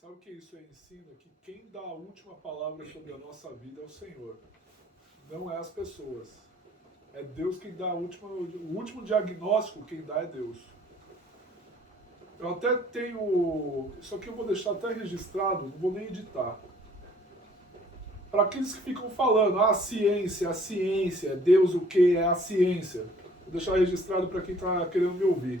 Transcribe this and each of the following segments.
Sabe o que isso ensina? Que quem dá a última palavra sobre a nossa vida é o Senhor. Não é as pessoas. É Deus quem dá o último diagnóstico, quem dá é Deus. Eu até tenho... Isso aqui eu vou deixar até registrado, não vou nem editar. Para aqueles que ficam falando, a ciência, Deus o que é a ciência. Vou deixar registrado para quem está querendo me ouvir.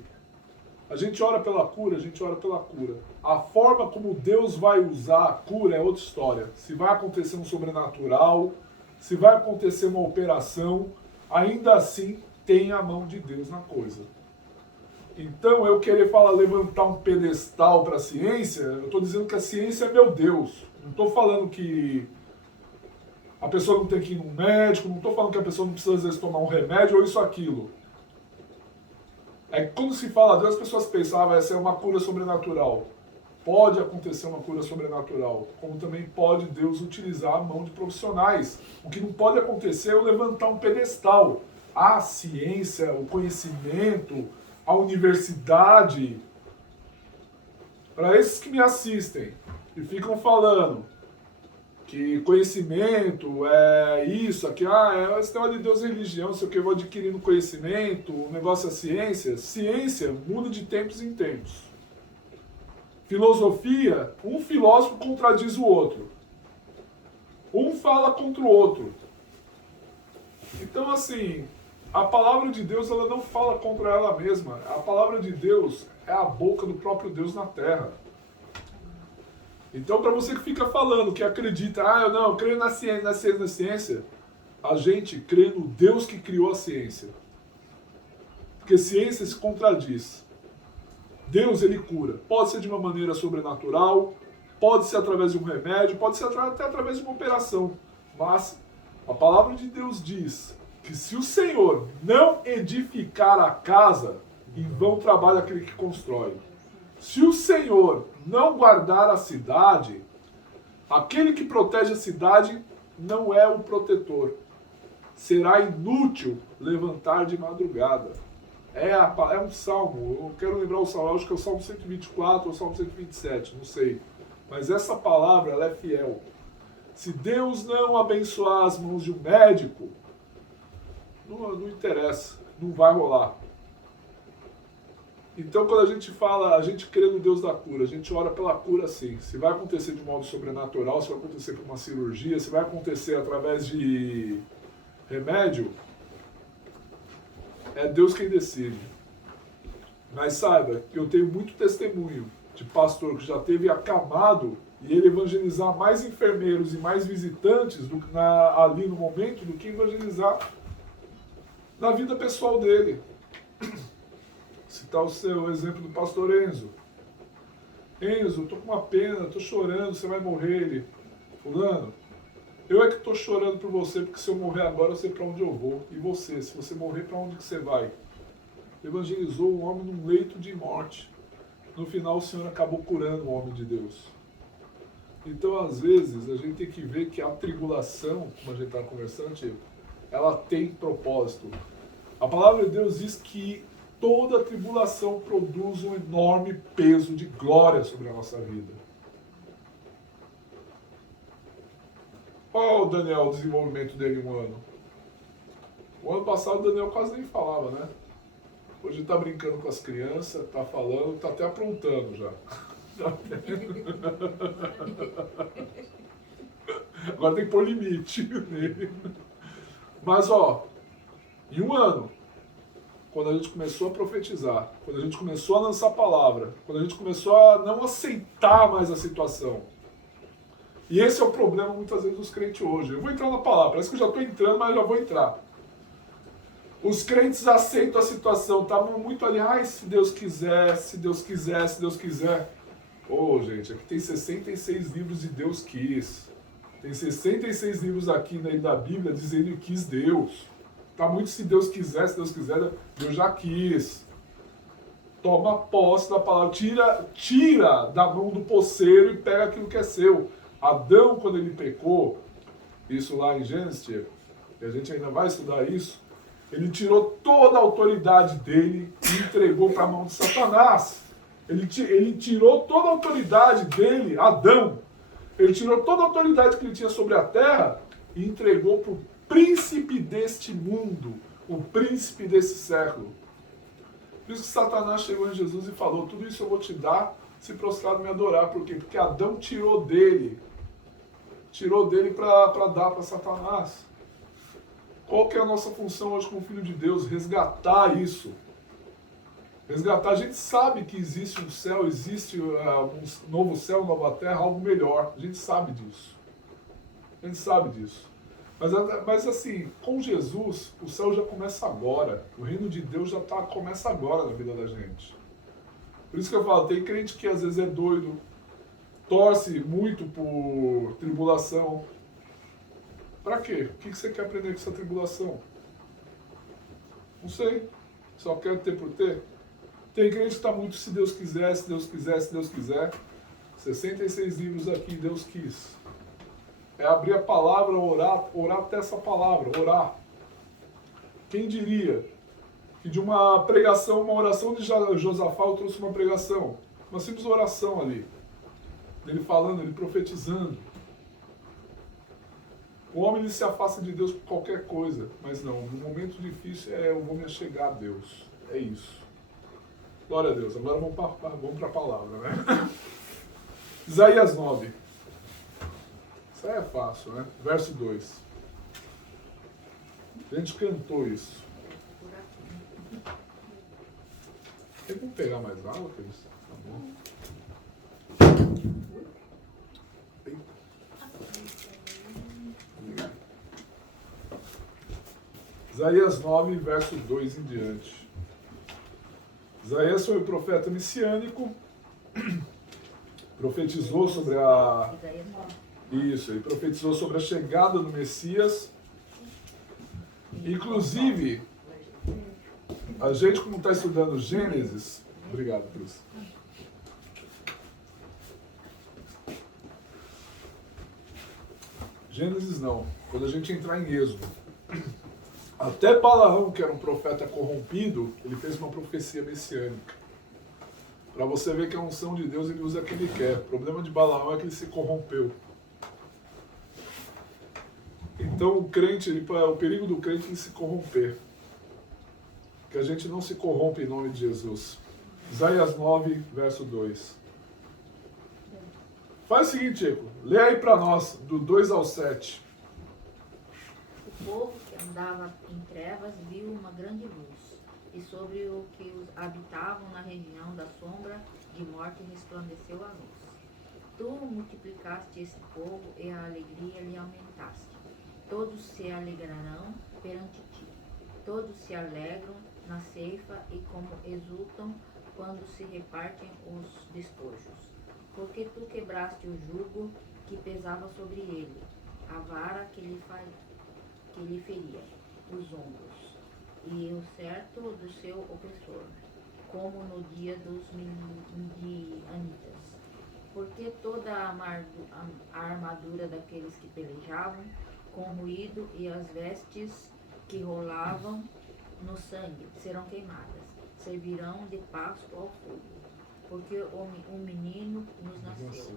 A gente ora pela cura, a gente ora pela cura. A forma como Deus vai usar a cura é outra história. Se vai acontecer um sobrenatural, se vai acontecer uma operação, ainda assim tem a mão de Deus na coisa. Então eu querer levantar um pedestal para a ciência, eu estou dizendo que a ciência é meu Deus. Não estou falando que a pessoa não tem que ir num médico, não estou falando que a pessoa não precisa às vezes tomar um remédio ou isso ou aquilo. É que quando se fala Deus, as pessoas pensam, vai ser uma cura sobrenatural. Pode acontecer uma cura sobrenatural, como também pode Deus utilizar a mão de profissionais. O que não pode acontecer é eu levantar um pedestal. A ciência, o conhecimento, a universidade. Para esses que me assistem e ficam falando que conhecimento é isso, aqui, é esse tema de Deus e religião, sei o que, eu vou adquirindo conhecimento, o negócio é ciência. Ciência muda de tempos em tempos. Filosofia, um filósofo contradiz o outro. Um fala contra o outro. Então, assim, a palavra de Deus, ela não fala contra ela mesma. A palavra de Deus é a boca do próprio Deus na terra. Então, para você que fica falando, que acredita, eu creio na ciência, a gente crê no Deus que criou a ciência. Porque ciência se contradiz. Deus, ele cura. Pode ser de uma maneira sobrenatural, pode ser através de um remédio, pode ser até através de uma operação. Mas a palavra de Deus diz que se o Senhor não edificar a casa, em vão trabalha aquele que constrói. Se o Senhor não guardar a cidade, aquele que protege a cidade não é o protetor. Será inútil levantar de madrugada. É um salmo, eu quero lembrar o salmo, acho que é o salmo 124 ou o salmo 127, não sei. Mas essa palavra, ela é fiel. Se Deus não abençoar as mãos de um médico, não interessa, não vai rolar. Então, quando a gente fala, a gente crê no Deus da cura, a gente ora pela cura sim. Se vai acontecer de modo sobrenatural, se vai acontecer por uma cirurgia, se vai acontecer através de remédio, é Deus quem decide. Mas saiba que eu tenho muito testemunho de pastor que já teve acamado e ele evangelizar mais enfermeiros e mais visitantes ali no momento do que evangelizar na vida pessoal dele. Citar o seu exemplo do pastor Enzo. Enzo, tô com uma pena, tô chorando, você vai morrer. Ele, fulano, eu é que tô chorando por você, porque se eu morrer agora eu sei para onde eu vou. E você, se você morrer, para onde que você vai? Evangelizou um homem num leito de morte. No final o Senhor acabou curando o homem de Deus. Então, às vezes, a gente tem que ver que a tribulação, como a gente está conversando, Tiago, ela tem propósito. A palavra de Deus diz que toda tribulação produz um enorme peso de glória sobre a nossa vida. Olha o Daniel, o desenvolvimento dele em um ano. O ano passado o Daniel quase nem falava, né? Hoje ele tá brincando com as crianças, tá falando, tá até aprontando já. Agora tem que pôr limite nele. Mas em um ano, quando a gente começou a profetizar, quando a gente começou a lançar a palavra, quando a gente começou a não aceitar mais a situação. E esse é o problema muitas vezes dos crentes hoje. Eu vou entrar na palavra, parece que eu já estou entrando, mas já vou entrar. Os crentes aceitam a situação, estavam muito ali, se Deus quiser, se Deus quiser, se Deus quiser. Gente, aqui tem 66 livros de Deus quis. Tem 66 livros aqui da Bíblia dizendo que quis Deus. Tá muito se Deus quiser, Deus já quis. Toma posse da palavra, tira da mão do poceiro e pega aquilo que é seu. Adão, quando ele pecou, isso lá em Gênesis, e a gente ainda vai estudar isso, ele tirou toda a autoridade dele e entregou para a mão de Satanás. Ele tirou toda a autoridade dele, Adão. Ele tirou toda a autoridade que ele tinha sobre a terra e entregou para o príncipe deste mundo, o príncipe desse século. Por isso que Satanás chegou em Jesus e falou: tudo isso eu vou te dar se prostrado me adorar. Por quê? Porque Adão tirou dele para dar para Satanás. Qual que é a nossa função hoje como filho de Deus? Resgatar isso. Resgatar. A gente sabe que existe um céu, existe um novo céu, nova terra, algo melhor. A gente sabe disso. A gente sabe disso. Mas assim, com Jesus, o céu já começa agora. O reino de Deus já começa agora na vida da gente. Por isso que eu falo, tem crente que às vezes é doido, torce muito por tribulação. Pra quê? O que você quer aprender com essa tribulação? Não sei. Só quer ter por ter? Tem crente que está muito se Deus quiser, se Deus quiser, se Deus quiser. 66 livros aqui, Deus quis. É abrir a palavra, orar até essa palavra, orar. Quem diria que de uma pregação, uma oração de Josafá, eu trouxe uma pregação, uma simples oração ali. Ele falando, ele profetizando. O homem ele se afasta de Deus por qualquer coisa, mas não, no momento difícil eu vou me achegar a Deus. É isso. Glória a Deus. Agora vamos para a palavra, né? Isaías 9. Isso aí é fácil, né? Verso 2. A gente cantou isso. Tem como pegar mais água, Cris? Tá bom. Isaías 9, verso 2 em diante. Isaías foi o profeta messiânico, profetizou sobre a... Isso, ele profetizou sobre a chegada do Messias. Inclusive, a gente, como está estudando Gênesis... Obrigado, Cruz. Gênesis não, quando a gente entrar em Êxodo. Até Balaão, que era um profeta corrompido, ele fez uma profecia messiânica. Para você ver que a unção de Deus ele usa quem ele quer. O problema de Balaão é que ele se corrompeu. Então o crente, o perigo do crente é ele se corromper. Que a gente não se corrompe em nome de Jesus. Isaías 9, verso 2. Faz o seguinte, Chico. Lê aí para nós, do 2 ao 7. O povo que andava em trevas viu uma grande luz, e sobre o que os habitavam na região da sombra de morte resplandeceu a luz. Tu multiplicaste esse povo e a alegria lhe aumentaste. Todos se alegrarão perante ti. Todos se alegram na ceifa e como exultam quando se repartem os despojos. Porque tu quebraste o jugo que pesava sobre ele, a vara que lhe feria os ombros, e o certo do seu opressor, como no dia dos midianitas. Porque toda a armadura daqueles que pelejavam com ruído e as vestes que rolavam no sangue serão queimadas, servirão de pasto ao fogo. Porque um menino nos nasceu,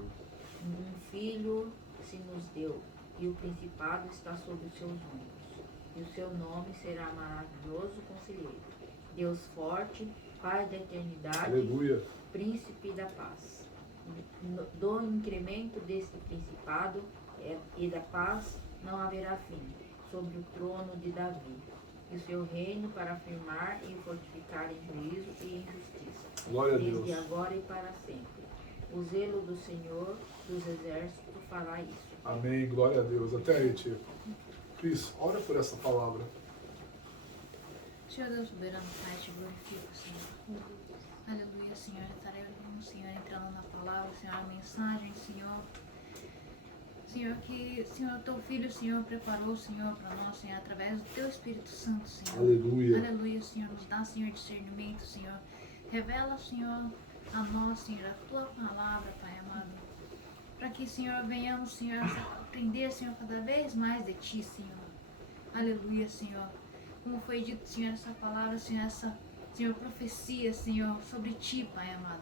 um filho se nos deu, e o principado está sobre os seus ombros. E o seu nome será maravilhoso conselheiro, Deus forte, Pai da eternidade, Aleluia. Príncipe da paz. Do incremento deste principado e da paz não haverá fim, sobre o trono de Davi, e o seu reino para afirmar e fortificar em juízo e em justiça, Glória a desde Deus. agora e para sempre. O zelo do Senhor dos exércitos fará isso. Amém, glória a Deus. Até aí, Chico. Cris, ora por essa palavra. Senhor Deus soberano, Pai, te glorifico, Senhor. Aleluia, Senhor. Estaremos, Senhor, entrando na palavra, Senhor, a mensagem, Senhor. Senhor, que, Senhor, teu Filho, Senhor, preparou, Senhor, para nós, Senhor, através do teu Espírito Santo, Senhor. Aleluia. Aleluia, Senhor. Nos dá, Senhor, discernimento, Senhor. Revela, Senhor, a nós, Senhor, a tua palavra, Pai amado. Para que, Senhor, venhamos, Senhor, aprender, Senhor, cada vez mais de ti, Senhor. Aleluia, Senhor. Como foi dito, Senhor, essa palavra, Senhor, essa, Senhor, profecia, Senhor, sobre ti, Pai amado.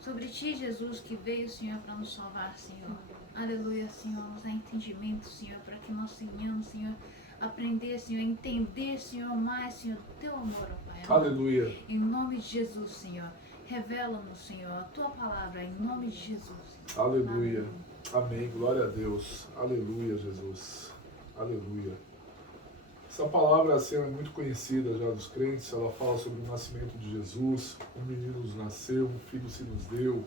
Sobre ti, Jesus, que veio, Senhor, para nos salvar, Senhor. Aleluia, Senhor. Nos dá entendimento, Senhor, para que nós tenhamos, Senhor, aprender, Senhor, entender, Senhor, mais, Senhor, teu amor, ó Pai. Aleluia. Em nome de Jesus, Senhor. Revela-nos, Senhor, a tua palavra, em nome de Jesus. Aleluia. Amém. Glória a Deus. Aleluia, Jesus. Aleluia. Essa palavra assim, é muito conhecida já dos crentes. Ela fala sobre o nascimento de Jesus. Um menino nos nasceu, um filho se nos deu.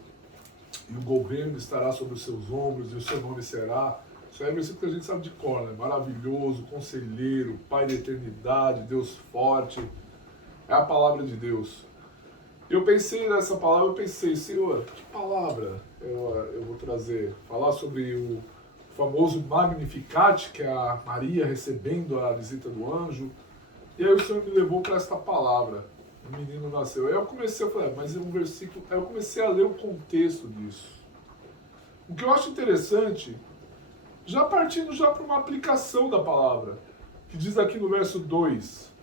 E o governo estará sobre os seus ombros e o seu nome será. Isso aí é versículo que a gente sabe de cor, né? Maravilhoso, conselheiro, Pai da eternidade, Deus forte. É a palavra de Deus. Eu pensei nessa palavra, eu pensei, Senhor, que palavra eu vou trazer? Falar sobre o famoso Magnificat, que é a Maria recebendo a visita do anjo. E aí o Senhor me levou para esta palavra. O menino nasceu. Aí eu comecei a falar, mas é um versículo. Aí eu comecei a ler o contexto disso. O que eu acho interessante, já partindo já para uma aplicação da palavra, que diz aqui no verso 2: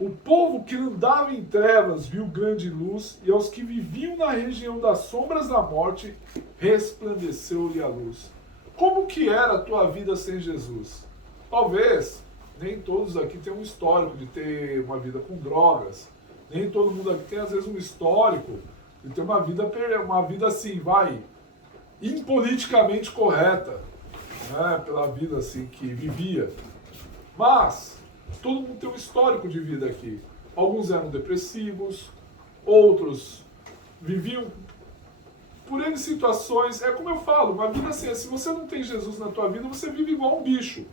o povo que andava em trevas viu grande luz, e aos que viviam na região das sombras da morte resplandeceu-lhe a luz. Como que era a tua vida sem Jesus? Talvez nem todos aqui tenham um histórico de ter uma vida com drogas. Nem todo mundo aqui tem, às vezes, um histórico de ter uma vida assim, impoliticamente correta, né? Pela vida assim que vivia. Mas todo mundo tem um histórico de vida aqui. Alguns eram depressivos, outros viviam por N situações. É como eu falo, uma vida assim, se você não tem Jesus na tua vida, você vive igual um bicho.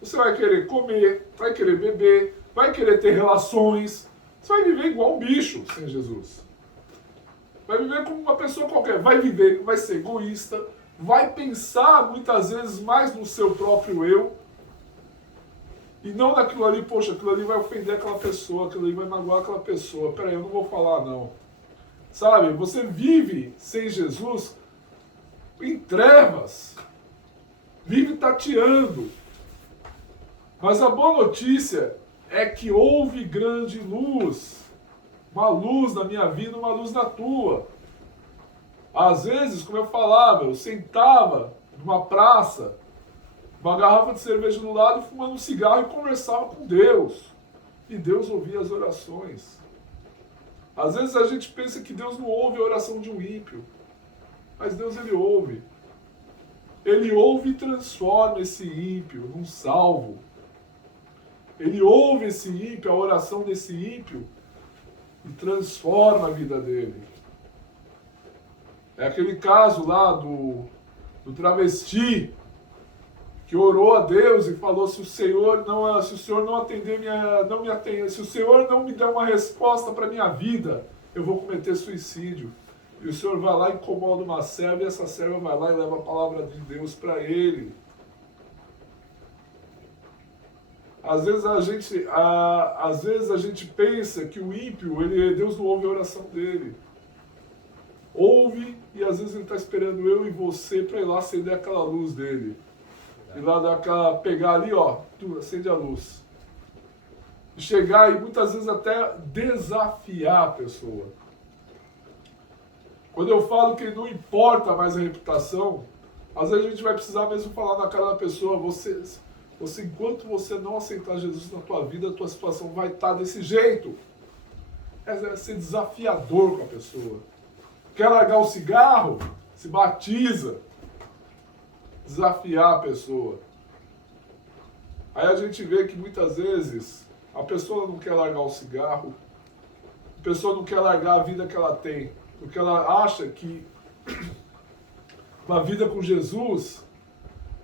Você vai querer comer, vai querer beber, vai querer ter relações. Você vai viver igual um bicho sem Jesus. Vai viver como uma pessoa qualquer. Vai viver, vai ser egoísta, vai pensar muitas vezes mais no seu próprio eu e não naquilo ali, poxa, aquilo ali vai ofender aquela pessoa, aquilo ali vai magoar aquela pessoa. Peraí, eu não vou falar não. Sabe, você vive sem Jesus em trevas, vive tateando. Mas a boa notícia é que houve grande luz. Uma luz na minha vida, uma luz na tua. Às vezes, como eu falava, eu sentava numa praça, uma garrafa de cerveja do lado, fumando um cigarro e conversava com Deus. E Deus ouvia as orações. Às vezes a gente pensa que Deus não ouve a oração de um ímpio. Mas Deus, Ele ouve. Ele ouve e transforma esse ímpio num salvo. Ele ouve esse ímpio, a oração desse ímpio, e transforma a vida dele. É aquele caso lá do travesti, que orou a Deus e falou, se o Senhor não atender se o Senhor não me der uma resposta para a minha vida, eu vou cometer suicídio. E o Senhor vai lá e incomoda uma serva, e essa serva vai lá e leva a palavra de Deus para ele. Às vezes a gente pensa que o ímpio, Deus não ouve a oração dele. Ouve, e às vezes ele está esperando eu e você para ir lá acender aquela luz dele. E lá pegar ali, ó, tu acende a luz. E chegar e muitas vezes até desafiar a pessoa. Quando eu falo que não importa mais a reputação, às vezes a gente vai precisar mesmo falar na cara da pessoa, você, enquanto você não aceitar Jesus na tua vida, a tua situação vai estar desse jeito. É ser desafiador com a pessoa. Quer largar o cigarro? Se batiza. Desafiar a pessoa. Aí a gente vê que muitas vezes a pessoa não quer largar o cigarro, a pessoa não quer largar a vida que ela tem, porque ela acha que uma vida com Jesus,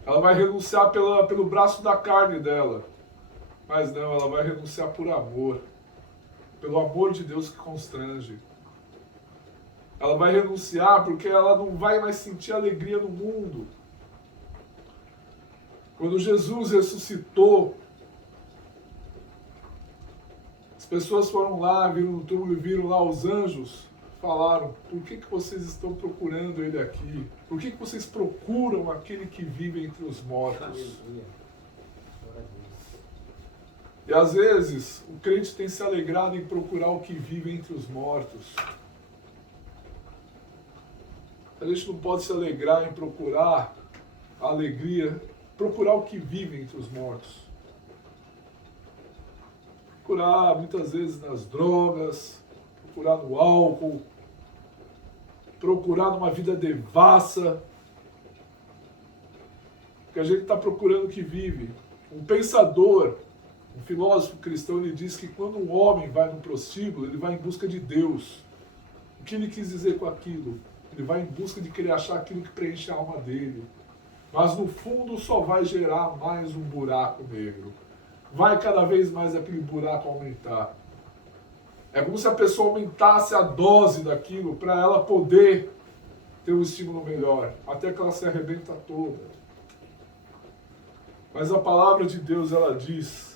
ela vai renunciar pelo braço da carne dela. Mas não, ela vai renunciar por amor. Pelo amor de Deus que constrange. Ela vai renunciar porque ela não vai mais sentir alegria no mundo. Quando Jesus ressuscitou, as pessoas foram lá, viram no túmulo e viram lá os anjos, falaram, por que vocês estão procurando ele aqui? Por que vocês procuram aquele que vive entre os mortos? E às vezes, o crente tem se alegrado em procurar o que vive entre os mortos. A gente não pode se alegrar em procurar a alegria, procurar o que vive entre os mortos. Procurar muitas vezes nas drogas, procurar no álcool, procurar numa vida devassa. Porque a gente está procurando o que vive. Um pensador, um filósofo cristão, ele diz que quando um homem vai no prostíbulo, ele vai em busca de Deus. O que ele quis dizer com aquilo? Ele vai em busca de querer achar aquilo que preenche a alma dele. Mas no fundo só vai gerar mais um buraco negro. Vai cada vez mais aquele buraco aumentar. É como se a pessoa aumentasse a dose daquilo para ela poder ter um estímulo melhor, até que ela se arrebenta toda. Mas a palavra de Deus, ela diz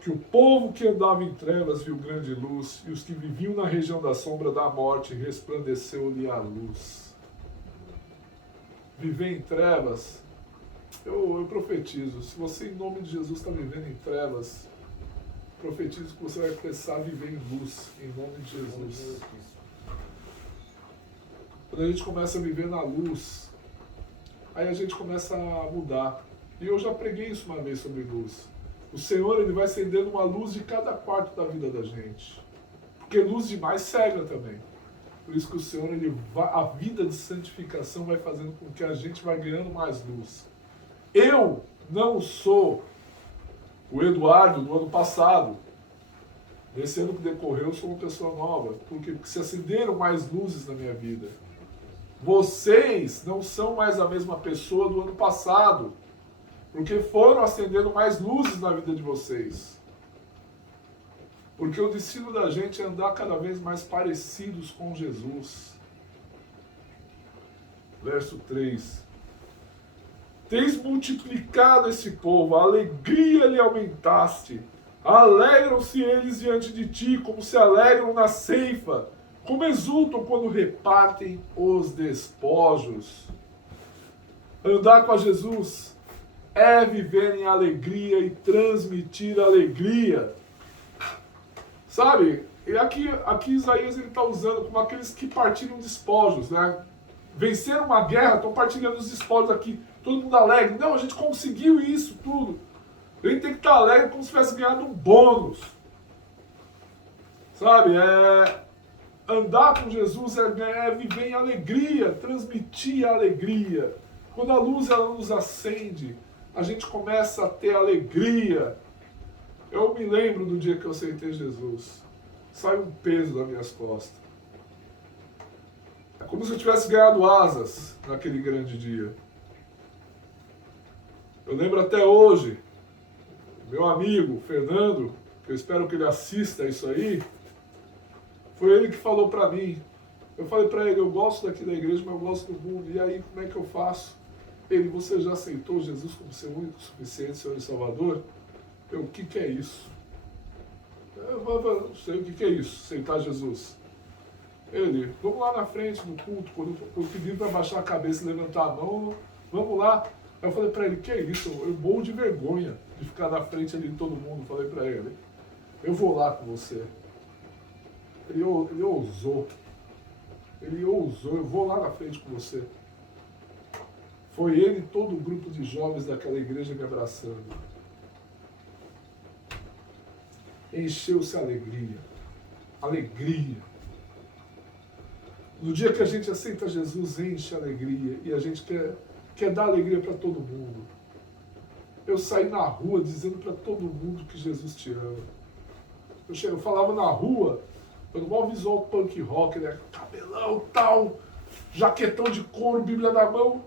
que o povo que andava em trevas viu grande luz, e os que viviam na região da sombra da morte resplandeceu-lhe a luz. Viver em trevas, eu profetizo, se você em nome de Jesus está vivendo em trevas, profetizo que você vai precisar viver em luz, em nome de Jesus. Quando a gente começa a viver na luz, aí a gente começa a mudar. E eu já preguei isso uma vez sobre luz. O Senhor, ele vai acendendo uma luz de cada quarto da vida da gente. Porque luz demais cega também. Por isso que o Senhor, a vida de santificação vai fazendo com que a gente vai ganhando mais luz. Eu não sou o Eduardo do ano passado. Nesse ano que decorreu, eu sou uma pessoa nova. Porque se acenderam mais luzes na minha vida. Vocês não são mais a mesma pessoa do ano passado. Porque foram acendendo mais luzes na vida de vocês. Porque o destino da gente é andar cada vez mais parecidos com Jesus. Verso 3. Tens multiplicado esse povo, a alegria lhe aumentaste. Alegram-se eles diante de ti, como se alegram na ceifa, como exultam quando repartem os despojos. Andar com Jesus é viver em alegria e transmitir alegria. Sabe? E aqui Isaías está usando como aqueles que partilham despojos, né? Venceram uma guerra, estão partilhando os despojos aqui. Todo mundo alegre. Não, a gente conseguiu isso tudo. A gente tem que estar alegre como se tivesse ganhado um bônus. Sabe? Andar com Jesus é viver em alegria, transmitir alegria. Quando a luz ela nos acende, a gente começa a ter alegria. Eu me lembro do dia que eu aceitei Jesus. Sai um peso das minhas costas. É como se eu tivesse ganhado asas naquele grande dia. Eu lembro até hoje, meu amigo Fernando, que eu espero que ele assista isso aí, foi ele que falou pra mim. Eu falei pra ele, eu gosto daqui da igreja, mas eu gosto do mundo. E aí, como é que eu faço? Ele, você já aceitou Jesus como seu único, suficiente, Senhor e Salvador? Eu, o que é isso? Eu não sei o que é isso, aceitar Jesus. Ele, vamos lá na frente, no culto, quando eu pedi para baixar a cabeça e levantar a mão, vamos lá. Eu falei para ele, que é isso? Eu morro de vergonha de ficar na frente ali de todo mundo. Falei para ele, eu vou lá com você. Ele ousou. Ele ousou, eu vou lá na frente com você. Foi ele e todo o grupo de jovens daquela igreja me abraçando. Encheu-se a alegria. Alegria. No dia que a gente aceita Jesus, enche a alegria. E a gente quer dar alegria para todo mundo. Eu saí na rua dizendo para todo mundo que Jesus te ama. Eu falava na rua, eu no maior visual punk rock, né? Cabelão, tal, jaquetão de couro, Bíblia na mão.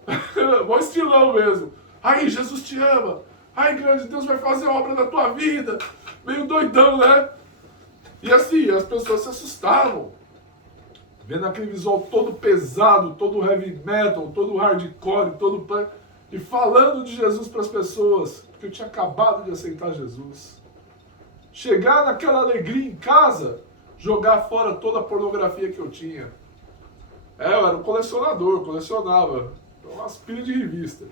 Mó estilão mesmo. Aí, Jesus te ama. Ai, grande Deus vai fazer obra na tua vida. Meio doidão, né? E assim, as pessoas se assustavam. Vendo aquele visual todo pesado, todo heavy metal, todo hardcore, todo punk. E falando de Jesus para as pessoas. Porque eu tinha acabado de aceitar Jesus. Chegar naquela alegria em casa, jogar fora toda a pornografia que eu tinha. Eu era um colecionador, colecionava. Umas pilhas de revista.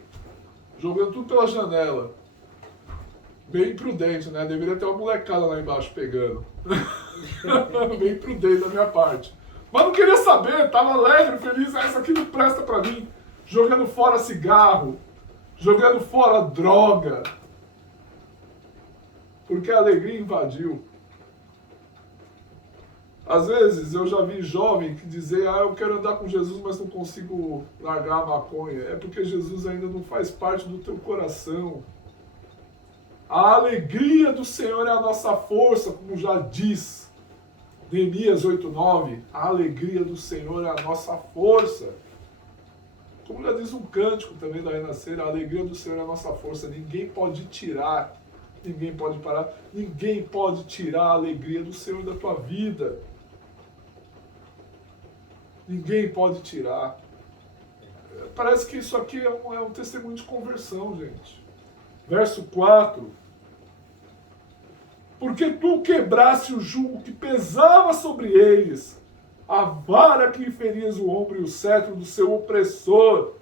Jogando tudo pela janela. Bem imprudente, né? Deveria ter uma molecada lá embaixo pegando. Bem imprudente da minha parte. Mas não queria saber, estava alegre, feliz, isso aqui não presta para mim. Jogando fora cigarro, jogando fora droga. Porque a alegria invadiu. Às vezes eu já vi jovem que dizer, eu quero andar com Jesus, mas não consigo largar a maconha. É porque Jesus ainda não faz parte do teu coração. A alegria do Senhor é a nossa força, como já diz Neemias 8:9. A alegria do Senhor é a nossa força. Como já diz um cântico também da Renascer, a alegria do Senhor é a nossa força. Ninguém pode tirar, ninguém pode parar, ninguém pode tirar a alegria do Senhor da tua vida. Ninguém pode tirar. Parece que isso aqui é um testemunho de conversão, gente. Verso 4. Porque tu quebraste o jugo que pesava sobre eles, a vara que lhe ferias o ombro e o cetro do seu opressor,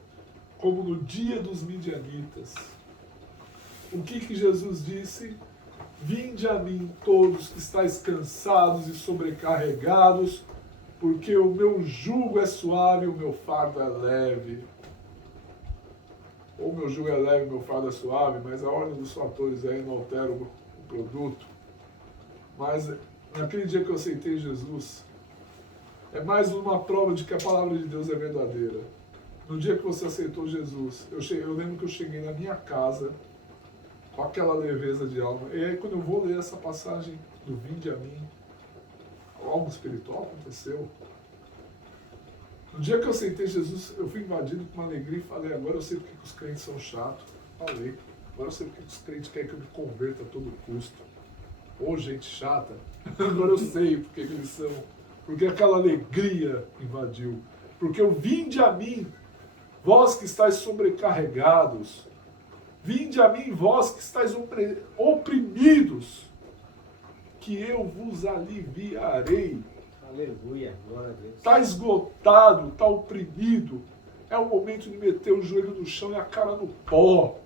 como no dia dos midianitas. O que Jesus disse? Vinde a mim todos que estáis cansados e sobrecarregados, porque o meu jugo é suave e o meu fardo é leve. Ou meu jugo é leve e meu fardo é suave, mas a ordem dos fatores aí não altera o produto. Mas naquele dia que eu aceitei Jesus, é mais uma prova de que a palavra de Deus é verdadeira. No dia que você aceitou Jesus, eu lembro que eu cheguei na minha casa com aquela leveza de alma. E aí quando eu vou ler essa passagem do Vinde a mim, algo espiritual aconteceu. No dia que eu aceitei Jesus, eu fui invadido com uma alegria e falei, agora eu sei porque que os crentes são chatos. Falei, agora eu sei porque que os crentes querem que eu me converta a todo custo. Ô, gente chata, agora eu sei porque que eles são. Porque aquela alegria invadiu. Porque o vinde a mim, vós que estáis sobrecarregados. Vinde a mim, vós que estáis oprimidos, que eu vos aliviarei. Aleluia, glória a Deus. Está esgotado, está oprimido. É o momento de meter o joelho no chão e a cara no pó.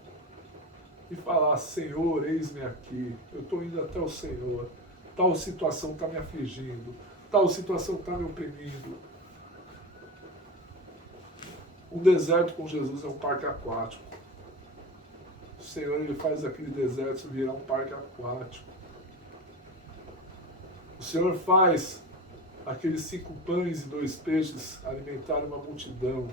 E falar, Senhor, eis-me aqui. Eu estou indo até o Senhor. Tal situação está me afligindo. Tal situação está me oprimindo. Um deserto com Jesus é um parque aquático. O Senhor, Ele faz aquele deserto virar um parque aquático. O Senhor faz aqueles 5 pães e 2 peixes alimentarem uma multidão.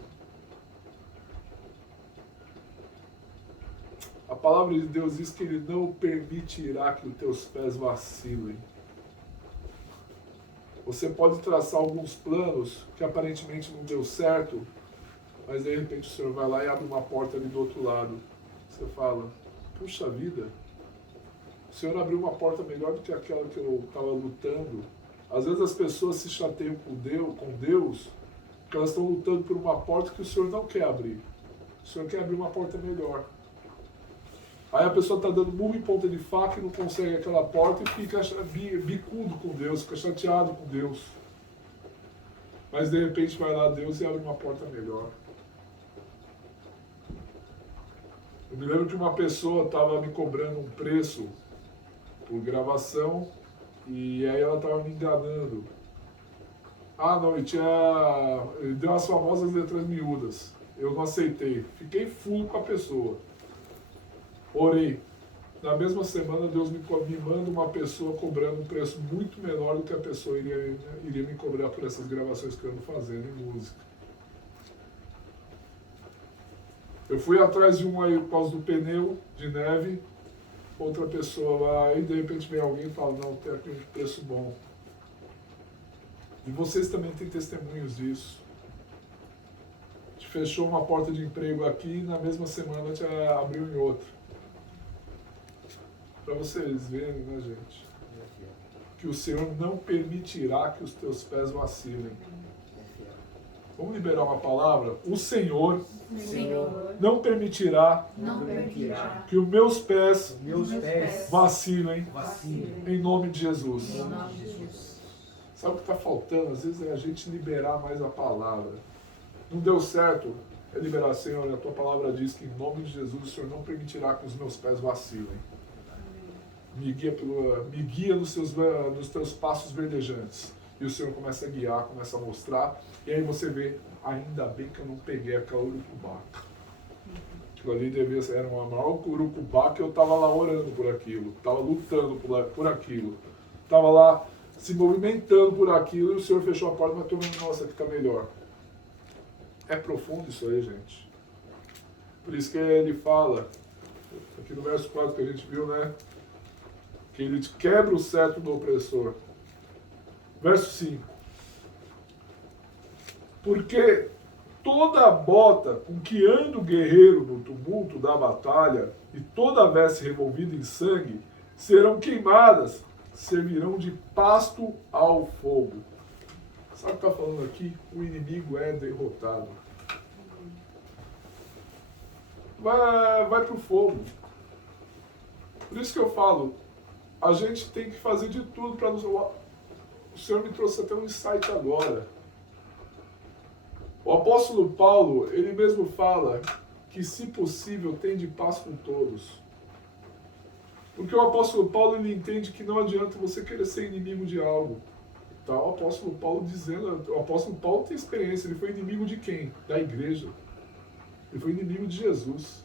A palavra de Deus diz que Ele não permitirá que os teus pés vacilem. Você pode traçar alguns planos que aparentemente não deu certo, mas de repente o Senhor vai lá e abre uma porta ali do outro lado. Você fala, puxa vida, o Senhor abriu uma porta melhor do que aquela que eu estava lutando. Às vezes as pessoas se chateiam com Deus, porque elas estão lutando por uma porta que o Senhor não quer abrir. O Senhor quer abrir uma porta melhor. Aí a pessoa está dando murro em ponta de faca e não consegue aquela porta e fica bicudo com Deus, fica chateado com Deus. Mas de repente vai lá Deus e abre uma porta melhor. Eu me lembro que uma pessoa estava me cobrando um preço por gravação e aí ela estava me enganando. Não, ele deu as famosas letras miúdas. Eu não aceitei. Fiquei full com a pessoa. Orei. Na mesma semana, Deus me manda uma pessoa cobrando um preço muito menor do que a pessoa iria me cobrar por essas gravações que eu ando fazendo em música. Eu fui atrás de um aí por causa do pneu de neve, outra pessoa vai, e de repente vem alguém e fala, não, tem aqui um preço bom. E vocês também têm testemunhos disso. Te fechou uma porta de emprego aqui e na mesma semana te abriu em outra. Para vocês verem, né, gente? Que o Senhor não permitirá que os teus pés vacilem. Vamos liberar uma palavra? O Senhor não permitirá que os meus pés vacilem em nome de Jesus. Sabe o que está faltando? Às vezes é a gente liberar mais a palavra. Não deu certo? É liberar, Senhor, a tua palavra diz que em nome de Jesus o Senhor não permitirá que os meus pés vacilem. Me guia nos teus passos verdejantes. E o Senhor começa a guiar, começa a mostrar. E aí você vê, ainda bem que eu não peguei aquela urucubaca. Aquilo ali devia ser, era uma maior urucubaca, eu estava lá orando por aquilo, estava lutando por aquilo, estava lá se movimentando por aquilo, e o Senhor fechou a porta, mas estou vendo, nossa, aqui está melhor. É profundo isso aí, gente. Por isso que ele fala, aqui no verso 4 que a gente viu, né? Que ele quebra o cetro do opressor. Verso 5. Porque toda a bota com que anda o guerreiro no tumulto da batalha e toda a veste revolvida em sangue serão queimadas, servirão de pasto ao fogo. Sabe o que está falando aqui? O inimigo é derrotado. Vai para o fogo. Por isso que eu falo, a gente tem que fazer de tudo para nos... O Senhor me trouxe até um insight agora. O apóstolo Paulo, ele mesmo fala que, se possível, tem de paz com todos. Porque o apóstolo Paulo, ele entende que não adianta você querer ser inimigo de algo. Tá? O apóstolo Paulo tem experiência, ele foi inimigo de quem? Da igreja. Ele foi inimigo de Jesus.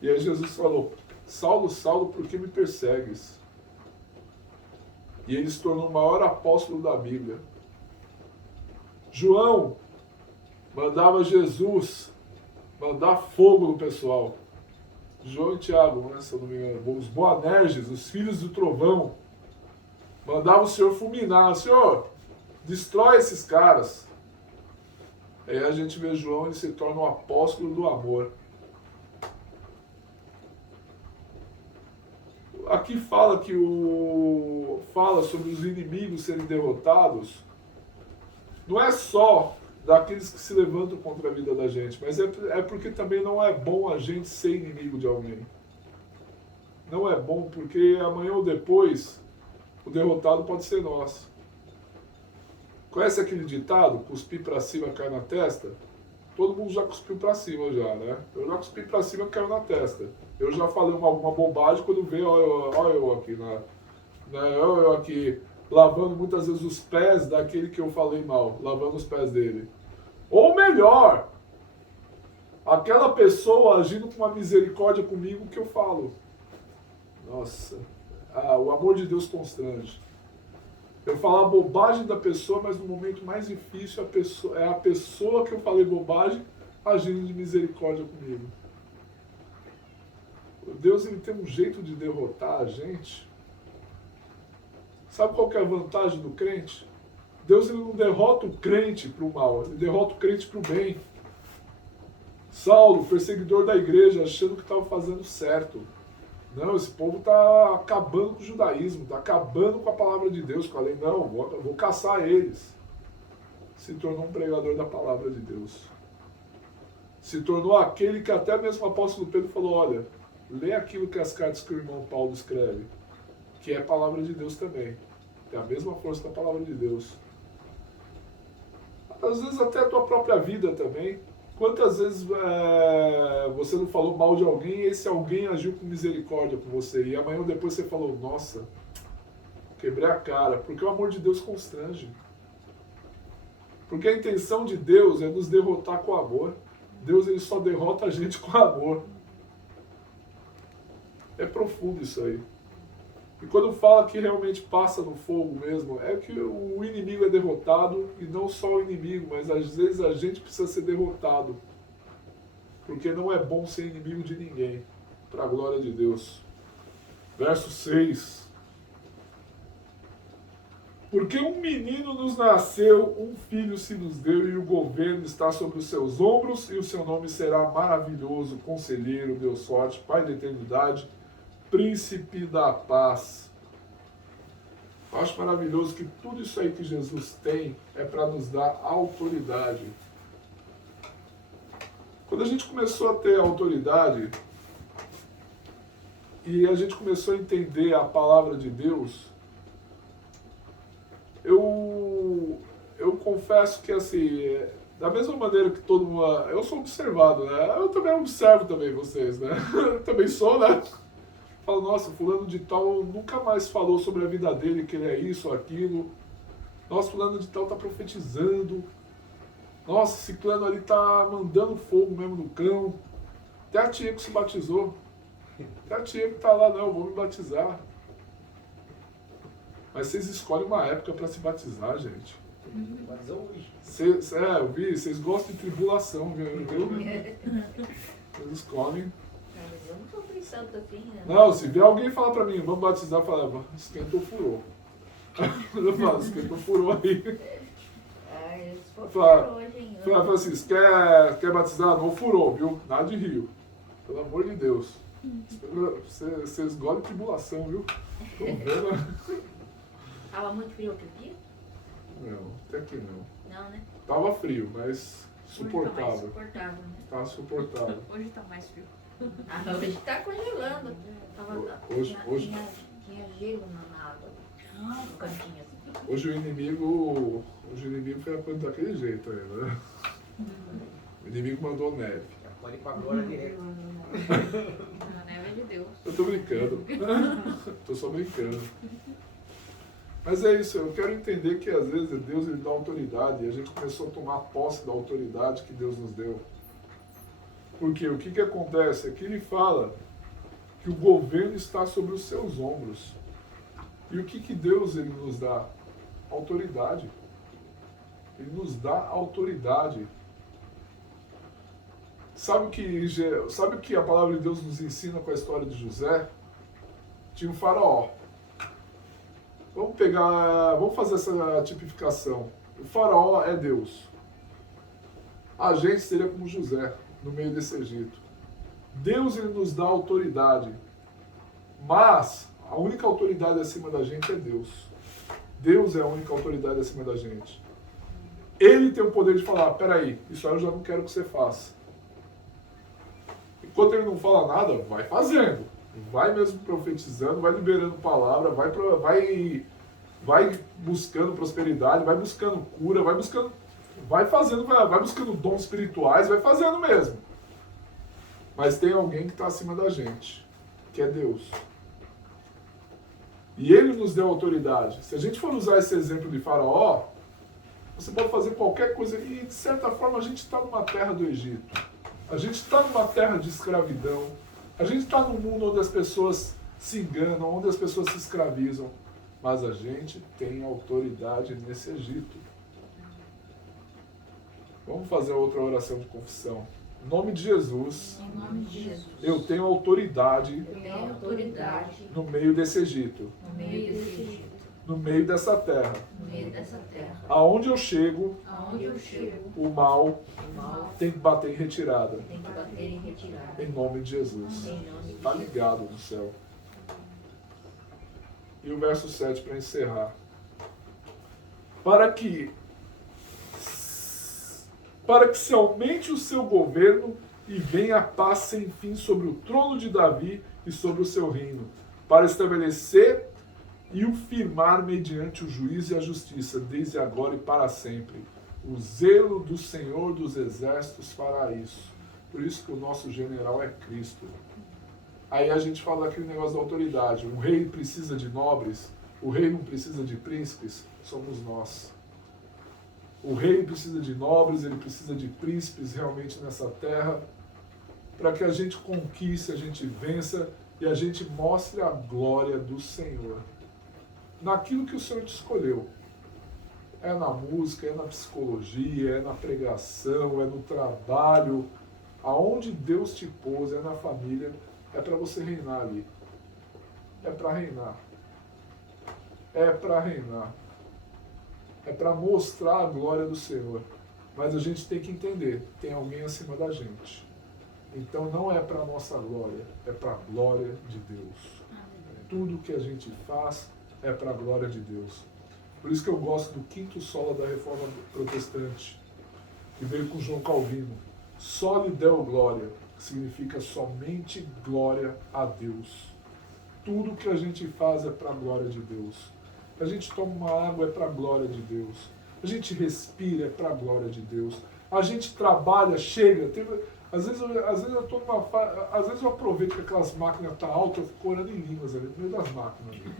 E aí Jesus falou, Saulo, Saulo, por que me persegues? E ele se tornou o maior apóstolo da Bíblia. João mandava Jesus mandar fogo no pessoal. João e Tiago, né, se eu não me engano, os Boanerges, os filhos do trovão, mandavam o Senhor fulminar. Senhor, destrói esses caras. Aí a gente vê João, ele se torna um apóstolo do amor. Aqui fala fala sobre os inimigos serem derrotados. Não é só daqueles que se levantam contra a vida da gente, mas é porque também não é bom a gente ser inimigo de alguém. Não é bom porque amanhã ou depois o derrotado pode ser nós. Conhece aquele ditado, cuspir pra cima, cai na testa? Todo mundo já cuspiu pra cima já, né? Eu já cuspi pra cima, caiu na testa. Eu já falei alguma bobagem quando veio, olha eu aqui, eu aqui, lavando muitas vezes os pés daquele que eu falei mal, lavando os pés dele. Ou melhor, aquela pessoa agindo com uma misericórdia comigo que eu falo. Nossa, o amor de Deus constrange. Eu falar bobagem da pessoa, mas no momento mais difícil é a pessoa que eu falei bobagem agindo de misericórdia comigo. Deus, ele tem um jeito de derrotar a gente. Sabe qual que é a vantagem do crente? Deus, ele não derrota o crente para o mal, ele derrota o crente para o bem. Saulo, perseguidor da igreja, achando que estava fazendo certo. Não, esse povo está acabando com o judaísmo, está acabando com a palavra de Deus. Falei, não, vou caçar eles. Se tornou um pregador da palavra de Deus. Se tornou aquele que até mesmo o apóstolo Pedro falou, olha, lê aquilo que as cartas que o irmão Paulo escreve, que é a palavra de Deus também. Tem a mesma força da palavra de Deus. Às vezes até a tua própria vida também. Quantas vezes você não falou mal de alguém e esse alguém agiu com misericórdia com você e amanhã ou depois você falou, nossa, quebrei a cara, porque o amor de Deus constrange. Porque a intenção de Deus é nos derrotar com amor. Deus, ele só derrota a gente com amor. É profundo isso aí. E quando fala que realmente passa no fogo mesmo, é que o inimigo é derrotado, e não só o inimigo, mas às vezes a gente precisa ser derrotado. Porque não é bom ser inimigo de ninguém, para a glória de Deus. Verso 6. Porque um menino nos nasceu, um filho se nos deu, e o governo está sobre os seus ombros, e o seu nome será maravilhoso, conselheiro, Deus forte, Pai da eternidade, Príncipe da paz. Eu acho maravilhoso que tudo isso aí que Jesus tem é para nos dar autoridade. Quando a gente começou a ter autoridade e a gente começou a entender a palavra de Deus, eu confesso que assim, da mesma maneira que todo mundo... Eu sou observado, né? Eu também observo também vocês, né? Eu também sou, né? Falo, nossa, fulano de tal nunca mais falou sobre a vida dele, que ele é isso ou aquilo. Nossa, fulano de tal tá profetizando. Nossa, esse ciclano ali tá mandando fogo mesmo no cão. Até a tia que se batizou. Até a tia que tá lá, não, eu vou me batizar. Mas vocês escolhem uma época para se batizar, gente. Batizou hoje. Eu vi, vocês gostam de tribulação, viu? Vocês escolhem. Mas eu não sofri tanto assim, né? Não, se vier alguém falar pra mim, vamos batizar, fala, esquentou, furou. Eu falo, esquentou, furou aí. Ai, se for Fala. por hoje, hein? Fala assim, quer batizar? Não furou, viu? Nada de rio. Pelo amor de Deus. Vocês gostam de tribulação, viu? Tô vendo. Tava muito frio outro dia? Não, até que não. Não, né? Tava frio, mas Hoje tá mais suportável. Suportável, né? Tava suportável. Hoje tá mais frio. Ah, hoje tá congelando. Tava, Hoje- tinha gelo na água. No cantinho assim. Hoje o inimigo foi apanhando daquele jeito ainda, né? O inimigo mandou neve. Já pode ir pra agora direto. A neve é de Deus. Eu tô brincando. Tô só brincando. Mas é isso, eu quero entender que às vezes Deus ele dá autoridade e a gente começou a tomar posse da autoridade que Deus nos deu. Porque o que acontece? Aqui ele fala que o governo está sobre os seus ombros. E o que Deus ele nos dá? Autoridade. Ele nos dá autoridade. Sabe o que a palavra de Deus nos ensina com a história de José? Tinha um faraó. Vamos fazer essa tipificação. O faraó é Deus. A gente seria como José, no meio desse Egito. Deus ele nos dá autoridade. Mas a única autoridade acima da gente é Deus. Deus é a única autoridade acima da gente. Ele tem o poder de falar, peraí, isso aí eu já não quero que você faça. Enquanto ele não fala nada, vai fazendo. Vai mesmo profetizando, vai liberando palavra, vai buscando prosperidade, vai buscando cura, vai buscando dons espirituais, vai fazendo mesmo. Mas tem alguém que está acima da gente, que é Deus. E ele nos deu autoridade. Se a gente for usar esse exemplo de Faraó, você pode fazer qualquer coisa. E, de certa forma, a gente está numa terra do Egito. A gente está numa terra de escravidão. A gente está num mundo onde as pessoas se enganam, onde as pessoas se escravizam. Mas a gente tem autoridade nesse Egito. Vamos fazer outra oração de confissão. Em nome de Jesus, Em nome de Jesus. eu tenho autoridade Eu tenho autoridade no meio desse Egito, no meio desse Egito, no meio dessa terra. no meio dessa terra. Aonde eu chego, Aonde eu chego, o mal o mal tem que bater em retirada. tem que bater em retirada. Em nome de Jesus. Em nome de Está Jesus. ligado no céu. E o verso 7 para encerrar. Para que se aumente o seu governo e venha a paz sem fim sobre o trono de Davi e sobre o seu reino, para estabelecer e o firmar mediante o juízo e a justiça, desde agora e para sempre. O zelo do Senhor dos Exércitos fará isso. Por isso que o nosso general é Cristo. Aí a gente fala daquele negócio da autoridade. O rei precisa de nobres, o rei não precisa de príncipes, somos nós. O rei precisa de nobres, ele precisa de príncipes realmente nessa terra, para que a gente conquiste, a gente vença e a gente mostre a glória do Senhor. Naquilo que o Senhor te escolheu. É na música, é na psicologia, é na pregação, é no trabalho. Aonde Deus te pôs, é na família, é para você reinar ali. É para reinar. É para reinar. É para mostrar a glória do Senhor. Mas a gente tem que entender, tem alguém acima da gente. Então não é para a nossa glória, é para a glória de Deus. Tudo que a gente faz é para a glória de Deus. Por isso que eu gosto do quinto sola da Reforma Protestante, que veio com João Calvino. Soli Deo Glória, que significa somente glória a Deus. Tudo que a gente faz é para a glória de Deus. A gente toma uma água é para a glória de Deus. A gente respira é para a glória de Deus. A gente trabalha, chega. Às vezes eu tô numa às vezes eu aproveito que aquelas máquinas estão altas, eu fico orando em línguas ali, no meio das máquinas. Ali.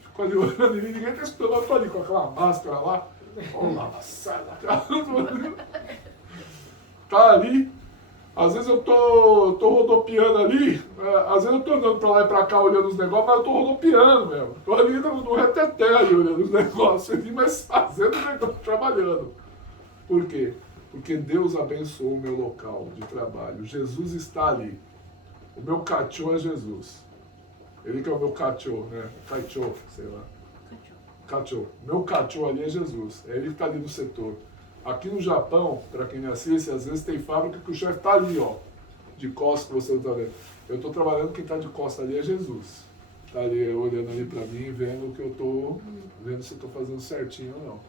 Fico Fico ali olhando e ninguém tá escutando, eu tô ali com aquela máscara lá. Vamos lá, sai da cara. Tá ali. Às vezes eu tô rodopiando ali, às vezes eu tô andando pra lá e pra cá olhando os negócios, mas eu tô rodopiando mesmo. Tô ali no reteté ali olhando os negócios ali, mas fazendo o negócio, trabalhando. Por quê? Porque Deus abençoou o meu local de trabalho. Jesus está ali. O meu cachorro é Jesus. Ele que é o meu cachorro, né? Cachorro, sei lá. Cachorro. Meu cachorro ali é Jesus. É ele que está ali no setor. Aqui no Japão, para quem me assiste, às vezes tem fábrica que o chefe está ali, ó. De costas, que você não está vendo. Eu estou trabalhando, quem está de costas ali é Jesus. Está ali olhando ali para mim, vendo o que eu estou, vendo se eu estou fazendo certinho ou não.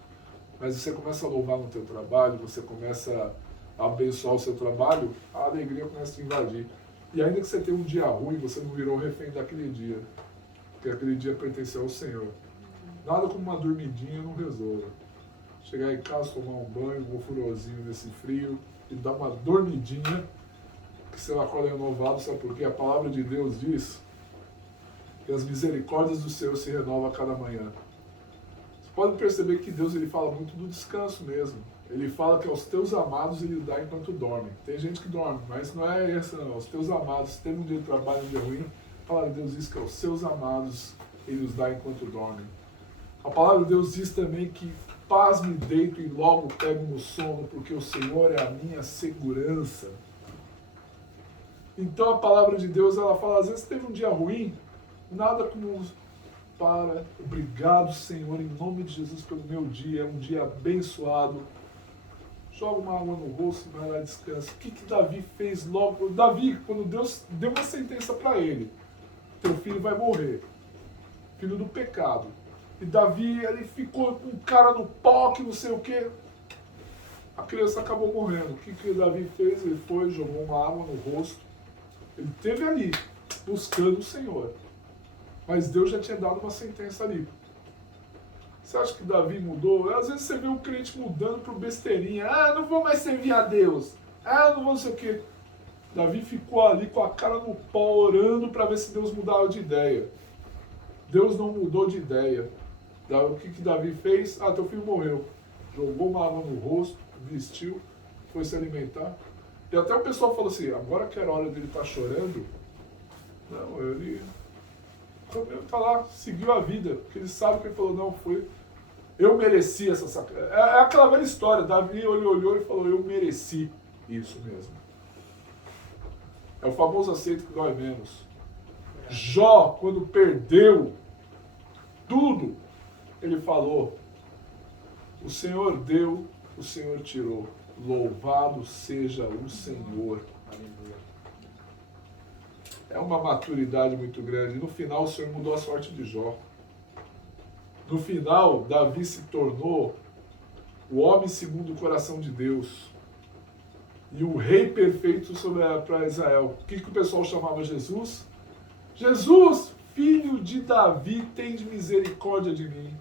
Mas você começa a louvar no teu trabalho, você começa a abençoar o seu trabalho, a alegria começa a te invadir. E ainda que você tenha um dia ruim, você não virou refém daquele dia. Porque aquele dia pertenceu ao Senhor. Nada como uma dormidinha não resolva. Chegar em casa, tomar um banho, um ofurôzinho nesse frio e dar uma dormidinha, que você acorda renovado, sabe por quê? A palavra de Deus diz que as misericórdias do Senhor se renovam a cada manhã. Você pode perceber que Deus ele fala muito do descanso mesmo. Ele fala que aos teus amados ele dá enquanto dorme. Tem gente que dorme, mas não é essa não. Aos teus amados, se teve um dia de trabalho, um dia ruim, a palavra de Deus diz que aos seus amados ele os dá enquanto dorme. A palavra de Deus diz também que paz me deito e logo pego no sono, porque o Senhor é a minha segurança. Então a palavra de Deus, ela fala, às vezes teve um dia ruim, nada como para, obrigado Senhor, em nome de Jesus pelo meu dia, é um dia abençoado. Joga uma água no rosto e vai lá e descansa. O que Davi fez logo? Davi, quando Deus deu uma sentença para ele, teu filho vai morrer, filho do pecado. E Davi, ele ficou com um cara no pau, que não sei o quê. A criança acabou morrendo. O que Davi fez? Ele foi, jogou uma água no rosto. Ele esteve ali, buscando o Senhor. Mas Deus já tinha dado uma sentença ali. Você acha que Davi mudou? Às vezes você vê um crente mudando por besteirinha. Ah, não vou mais servir a Deus. Ah, não vou não sei o quê. Davi ficou ali com a cara no pau, orando para ver se Deus mudava de ideia. Deus não mudou de ideia. O que Davi fez? Ah, teu filho morreu. Jogou uma água no rosto, vestiu, foi se alimentar. E até o pessoal falou assim, agora que era hora dele estar chorando, não, ele está lá, seguiu a vida, porque ele sabe que ele falou, não, foi, eu mereci essa sacanagem. É aquela velha história, Davi olhou e falou, eu mereci isso mesmo. É o famoso aceito que dói menos. Jó, quando perdeu tudo, ele falou, o Senhor deu, o Senhor tirou. Louvado seja o Senhor. Aleluia. É uma maturidade muito grande. No final, o Senhor mudou a sorte de Jó. No final, Davi se tornou o homem segundo o coração de Deus. E o rei perfeito para Israel. O que o pessoal chamava Jesus? Jesus, filho de Davi, tem de misericórdia de mim.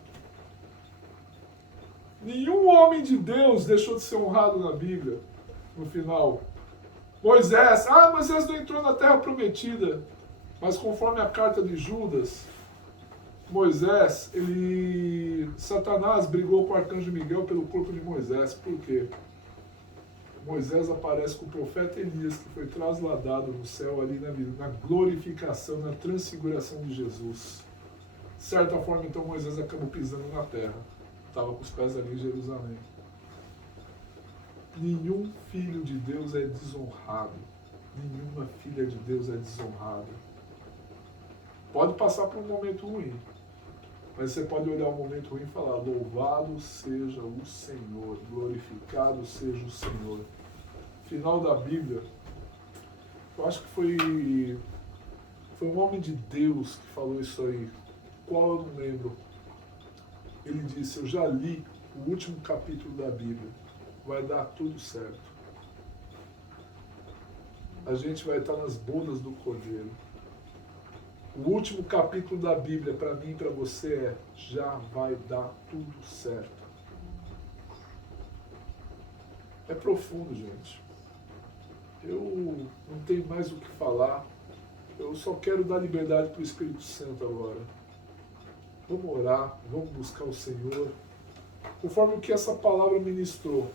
Nenhum homem de Deus deixou de ser honrado na Bíblia, no final. Moisés não entrou na terra prometida, mas conforme a carta de Judas, Moisés, Satanás brigou com o arcanjo Miguel pelo corpo de Moisés. Por quê? Moisés aparece com o profeta Elias, que foi trasladado no céu ali na glorificação, na transfiguração de Jesus. De certa forma, então, Moisés acabou pisando na terra. Estava com os pés ali em Jerusalém. Nenhum filho de Deus é desonrado. Nenhuma filha de Deus é desonrada. Pode passar por um momento ruim, mas você pode olhar o momento ruim e falar, louvado seja o Senhor, glorificado seja o Senhor. Final da Bíblia, eu acho que foi um homem de Deus que falou isso aí. Qual eu não lembro. Ele disse, eu já li o último capítulo da Bíblia, vai dar tudo certo. A gente vai estar nas bodas do Cordeiro. O último capítulo da Bíblia, para mim e para você, é já vai dar tudo certo. É profundo, gente. Eu não tenho mais o que falar. Eu só quero dar liberdade para o Espírito Santo agora. Vamos orar, vamos buscar o Senhor, conforme o que essa palavra ministrou.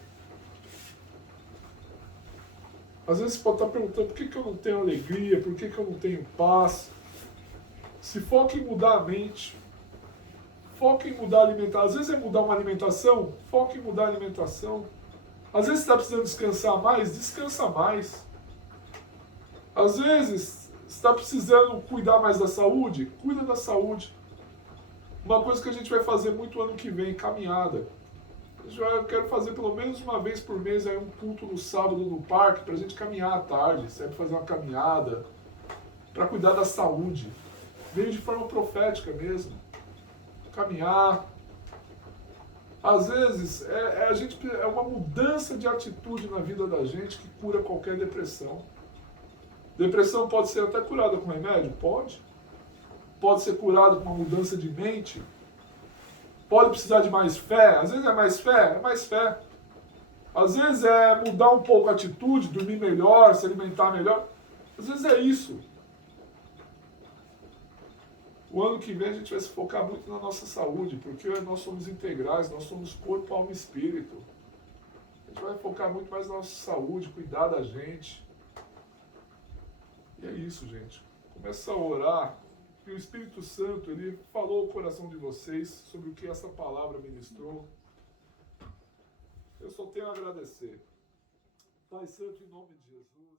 Às vezes você pode estar perguntando por que eu não tenho alegria, por que eu não tenho paz. Se foca em mudar a mente, foca em mudar a alimentação. Às vezes é mudar uma alimentação, foca em mudar a alimentação. Às vezes você está precisando descansar mais, descansa mais. Às vezes você está precisando cuidar mais da saúde, cuida da saúde. Uma coisa que a gente vai fazer muito ano que vem, caminhada. Eu quero fazer pelo menos uma vez por mês aí um culto no sábado no parque para a gente caminhar à tarde, sempre fazer uma caminhada, para cuidar da saúde. Veio de forma profética mesmo. Caminhar. Às vezes é uma mudança de atitude na vida da gente que cura qualquer depressão. Depressão pode ser até curada com remédio? Pode. Pode ser curada com uma mudança de mente? Pode precisar de mais fé? Às vezes é mais fé? É mais fé. Às vezes é mudar um pouco a atitude, dormir melhor, se alimentar melhor. Às vezes é isso. O ano que vem a gente vai se focar muito na nossa saúde, porque nós somos integrais, nós somos corpo, alma e espírito. A gente vai focar muito mais na nossa saúde, cuidar da gente. E é isso, gente. Começa a orar. E o Espírito Santo, ele falou ao coração de vocês sobre o que essa palavra ministrou. Eu só tenho a agradecer. Pai Santo, em nome de Jesus.